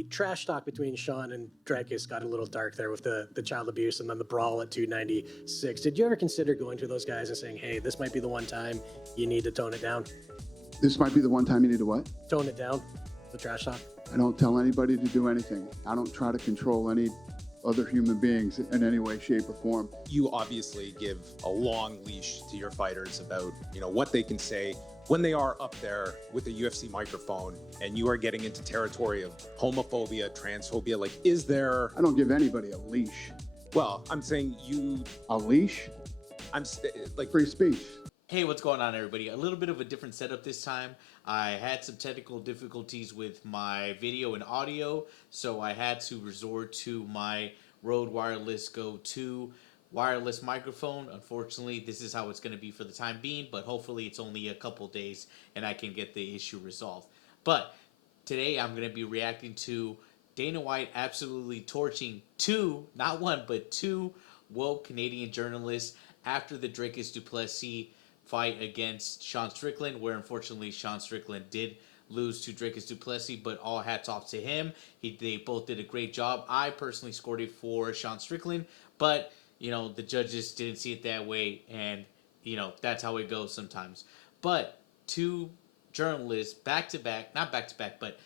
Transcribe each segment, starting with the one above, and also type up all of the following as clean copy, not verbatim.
the trash talk between Sean and Dreykus got a little dark there with the child abuse and then the brawl at 296. Did you ever consider going to those guys and saying, hey, this might be the one time you need to tone it down? This might be the one time you need to what? Tone it down, the trash talk? I don't tell anybody to do anything. I don't try to control any other human beings in any way, shape, or form. You obviously give a long leash to your fighters about, what they can say when they are up there with a UFC microphone and you are getting into territory of homophobia, transphobia. Like, is there... I don't give anybody a leash. Well, I'm saying you... A leash? Like free speech. Hey, what's going on, everybody? A little bit of a different setup this time. I had some technical difficulties with my video and audio, so I had to resort to my Rode Wireless Go 2 wireless microphone. Unfortunately, this is how it's going to be for the time being, but hopefully it's only a couple days and I can get the issue resolved. But today I'm going to be reacting to Dana White absolutely torching not one, but two woke Canadian journalists after the Dreykus du Plessis fight against Sean Strickland, where unfortunately Sean Strickland did lose to Dreykus du Plessis, but all hats off to him. They both did a great job. I personally scored it for Sean Strickland, but the judges didn't see it that way, and that's how it goes sometimes. But two journalists not back to back, but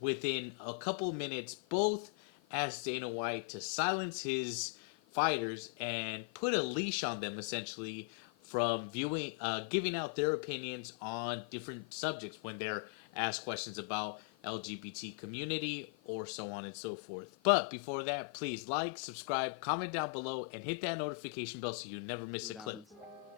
within a couple of minutes, both asked Dana White to silence his fighters and put a leash on them, essentially, from giving out their opinions on different subjects when they're asked questions about LGBT community or so on and so forth. But before that, please like, subscribe, comment down below, and hit that notification bell so you never miss a clip.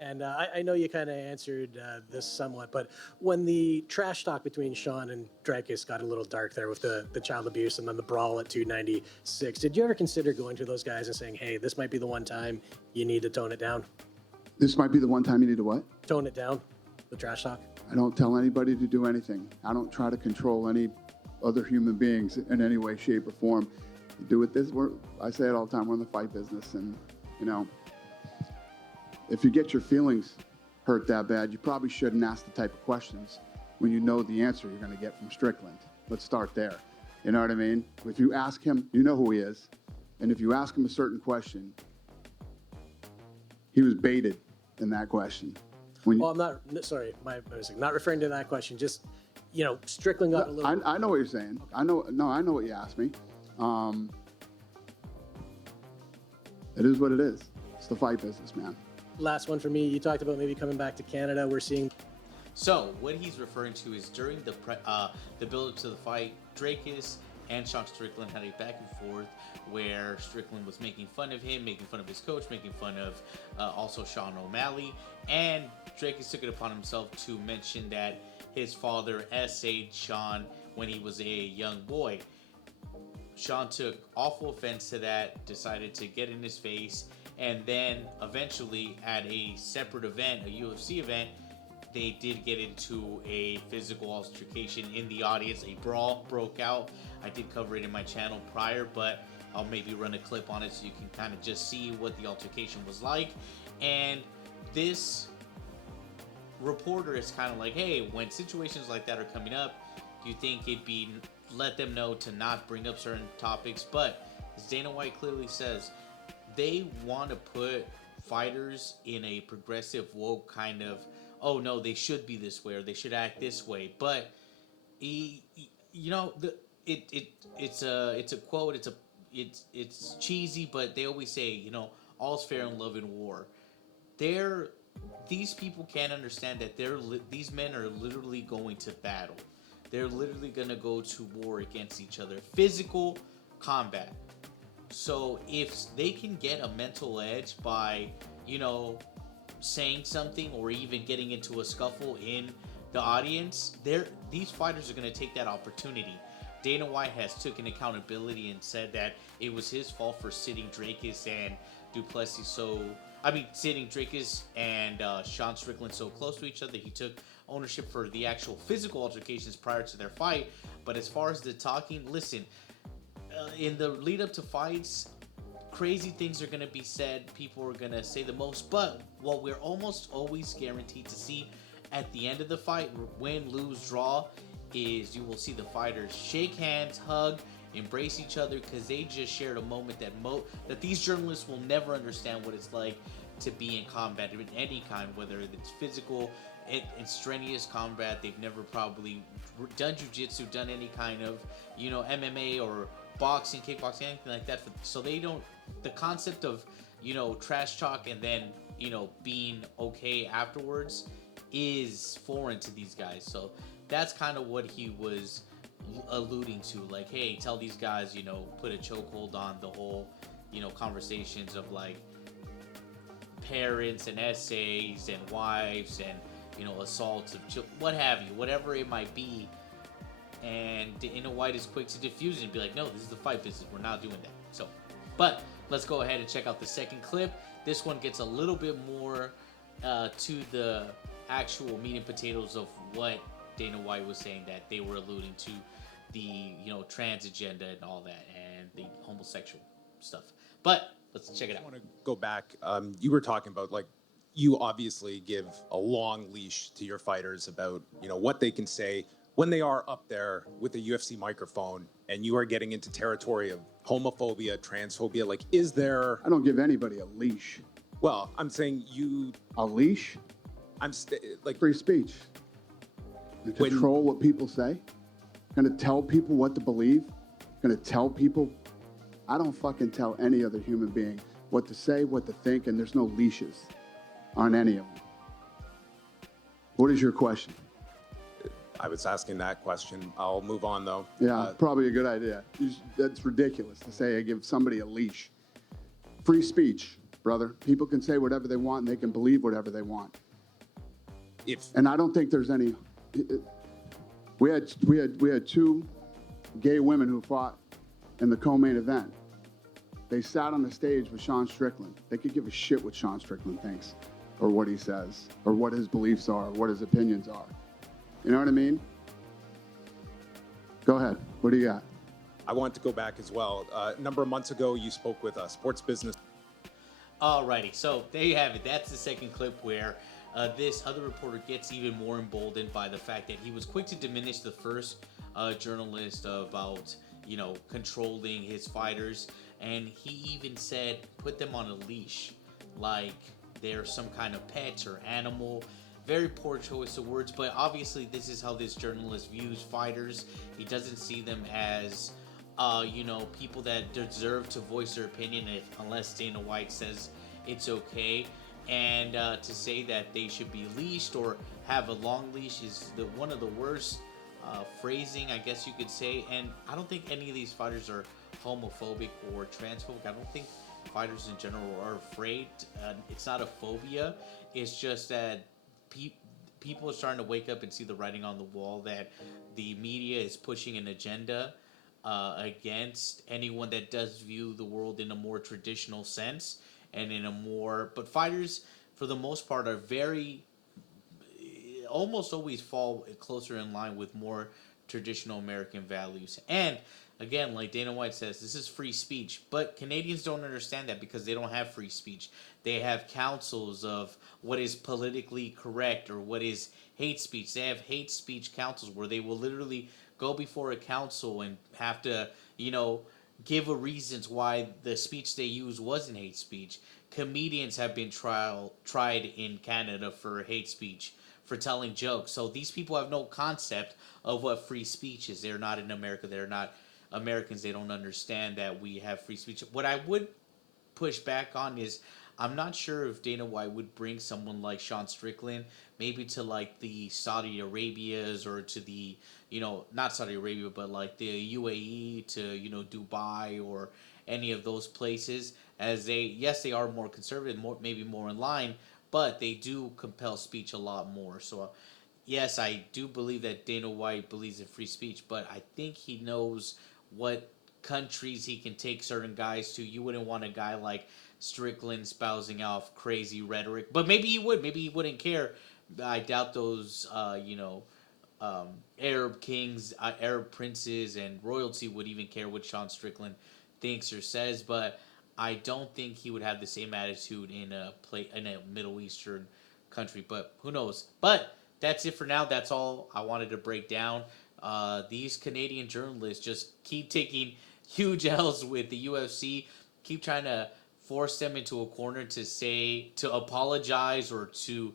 And I know you kind of answered this somewhat, but when the trash talk between Sean and Dreykus got a little dark there with the child abuse and then the brawl at 296, did you ever consider going to those guys and saying, hey, this might be the one time you need to tone it down? This might be the one time you need to what? Tone it down, the trash talk? I don't tell anybody to do anything. I don't try to control any other human beings in any way, shape, or form. You do it I say it all the time, we're in the fight business, and if you get your feelings hurt that bad, you probably shouldn't ask the type of questions when you know the answer you're going to get from Strickland. Let's start there. You know what I mean? If you ask him, you know who he is, and if you ask him a certain question, he was baited in that question. Well, I'm not, sorry, my mistake. Not referring to that question, just, Strickland got a little... I know what you're saying. Okay. I know what you asked me. It is what it is. It's the fight business, man. Last one for me. You talked about maybe coming back to Canada. We're seeing... So, what he's referring to is during the build-up to the fight, Dreykus and Sean Strickland had a back and forth where Strickland was making fun of him, making fun of his coach, making fun of also Sean O'Malley, and Dreykus took it upon himself to mention that his father essayed Sean when he was a young boy. Sean took awful offense to that, decided to get in his face, and then eventually at a separate event, a UFC event, they did get into a physical altercation in the audience. A brawl broke out. I did cover it in my channel prior, but I'll maybe run a clip on it so you can kind of just see what the altercation was like. And this reporter is kind of like, hey, when situations like that are coming up, do you think it'd be let them know to not bring up certain topics? But as Dana White clearly says, they want to put fighters in a progressive woke kind of, oh no, they should be this way or they should act this way. But it's a quote. It's cheesy, but they always say, all's fair in love and war. These people can't understand that these men are literally going to battle. They're literally going to go to war against each other. Physical combat. So if they can get a mental edge by, saying something or even getting into a scuffle in the audience, these fighters are going to take that opportunity. Dana White has taken accountability and said that it was his fault for sitting Dreykus and Sean Strickland so close to each other. He took ownership for the actual physical altercations prior to their fight. But as far as the talking, listen, in the lead up to fights, crazy things are going to be said. People are going to say the most. But what we're almost always guaranteed to see at the end of the fight, win, lose, draw, is you will see the fighters shake hands, hug, embrace each other, because they just shared a moment that that these journalists will never understand what it's like to be in combat of any kind, whether it's physical, in strenuous combat. They've never probably done jujitsu, done any kind of, MMA or boxing, kickboxing, anything like that. So they don't, the concept of, trash talk and then, being okay afterwards is foreign to these guys. So that's kind of what he was alluding to. Like, hey, tell these guys, put a chokehold on the whole, conversations of like parents and essays and wives and, assaults of children, what have you, whatever it might be. And Dana White is quick to diffuse it and be like, no, this is the fight business. We're not doing that. So, but let's go ahead and check out the second clip. This one gets a little bit more to the actual meat and potatoes of what Dana White was saying, that they were alluding to the, trans agenda and all that, and the homosexual stuff. But let's check it out. I want to go back. You were talking about, like, you obviously give a long leash to your fighters about, what they can say when they are up there with a UFC microphone, and you are getting into territory of homophobia, transphobia. Like, is there? I don't give anybody a leash. Well, I'm saying you. A leash? Like free speech. And control what people say. Gonna tell people what to believe. Gonna tell people. I don't fucking tell any other human being what to say, what to think, and there's no leashes on any of them. What is your question? I was asking that question. I'll move on, though. Yeah, probably a good idea. That's ridiculous to say I give somebody a leash. Free speech, brother. People can say whatever they want and they can believe whatever they want. And I don't think there's any. We had two gay women who fought in the co-main event. They sat on the stage with Sean Strickland. They could give a shit what Sean Strickland thinks, or what he says, or what his beliefs are, or what his opinions are. You know what I mean? Go ahead. What do you got? I want to go back as well. A number of months ago, you spoke with Sports Business. Alrighty, so there you have it. That's the second clip where this other reporter gets even more emboldened by the fact that he was quick to diminish the first journalist about, controlling his fighters. And he even said, put them on a leash, like they're some kind of pet or animal. Very poor choice of words, but obviously this is how this journalist views fighters. He doesn't see them as, people that deserve to voice their opinion unless Dana White says it's okay. And to say that they should be leashed or have a long leash is one of the worst phrasing, I guess you could say. And I don't think any of these fighters are homophobic or transphobic. I don't think fighters in general are afraid. It's not a phobia. It's just that people are starting to wake up and see the writing on the wall that the media is pushing an agenda against anyone that does view the world in a more traditional sense and in a more. But fighters, for the most part, are almost always fall closer in line with more traditional American values. And again, like Dana White says, this is free speech. But Canadians don't understand that because they don't have free speech. They have councils of what is politically correct or what is hate speech. They have hate speech councils where they will literally go before a council and have to, give a reasons why the speech they use wasn't hate speech. Comedians have been tried in Canada for hate speech, for telling jokes. So these people have no concept of what free speech is. They're not in America. They're not Americans. They don't understand that we have free speech. What I would push back on is, I'm not sure if Dana White would bring someone like Sean Strickland, maybe to like the Saudi Arabias or to the, not Saudi Arabia, but like the UAE, to, Dubai or any of those places, as they are more conservative, maybe more in line, but they do compel speech a lot more. So yes, I do believe that Dana White believes in free speech, but I think he knows what countries he can take certain guys to. You wouldn't want a guy like Strickland spousing off crazy rhetoric, but maybe he would. Maybe he wouldn't care. I doubt those, Arab kings, Arab princes, and royalty would even care what Sean Strickland thinks or says. But I don't think he would have the same attitude in a Middle Eastern country. But who knows? But that's it for now. That's all I wanted to break down. these Canadian journalists just keep taking huge L's with the UFC, keep trying to force them into a corner to apologize or to,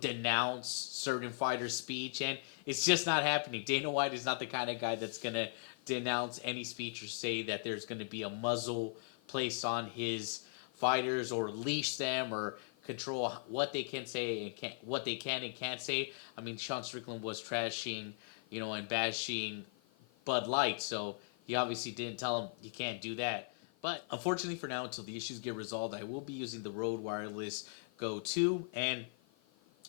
denounce certain fighters' speech, and it's just not happening. Dana White is not the kind of guy that's gonna denounce any speech or say that there's gonna be a muzzle placed on his fighters or leash them or control what they can say and what they can and can't say. I mean, Sean Strickland was trashing, and bashing Bud Light, so he obviously didn't tell him you can't do that. But unfortunately for now, until the issues get resolved, I will be using the Rode Wireless Go 2, and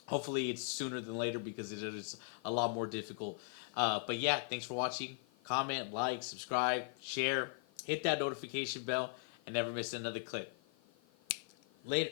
hopefully it's sooner than later because it is a lot more difficult. But yeah, thanks for watching. Comment, like, subscribe, share, hit that notification bell, and never miss another clip. Later.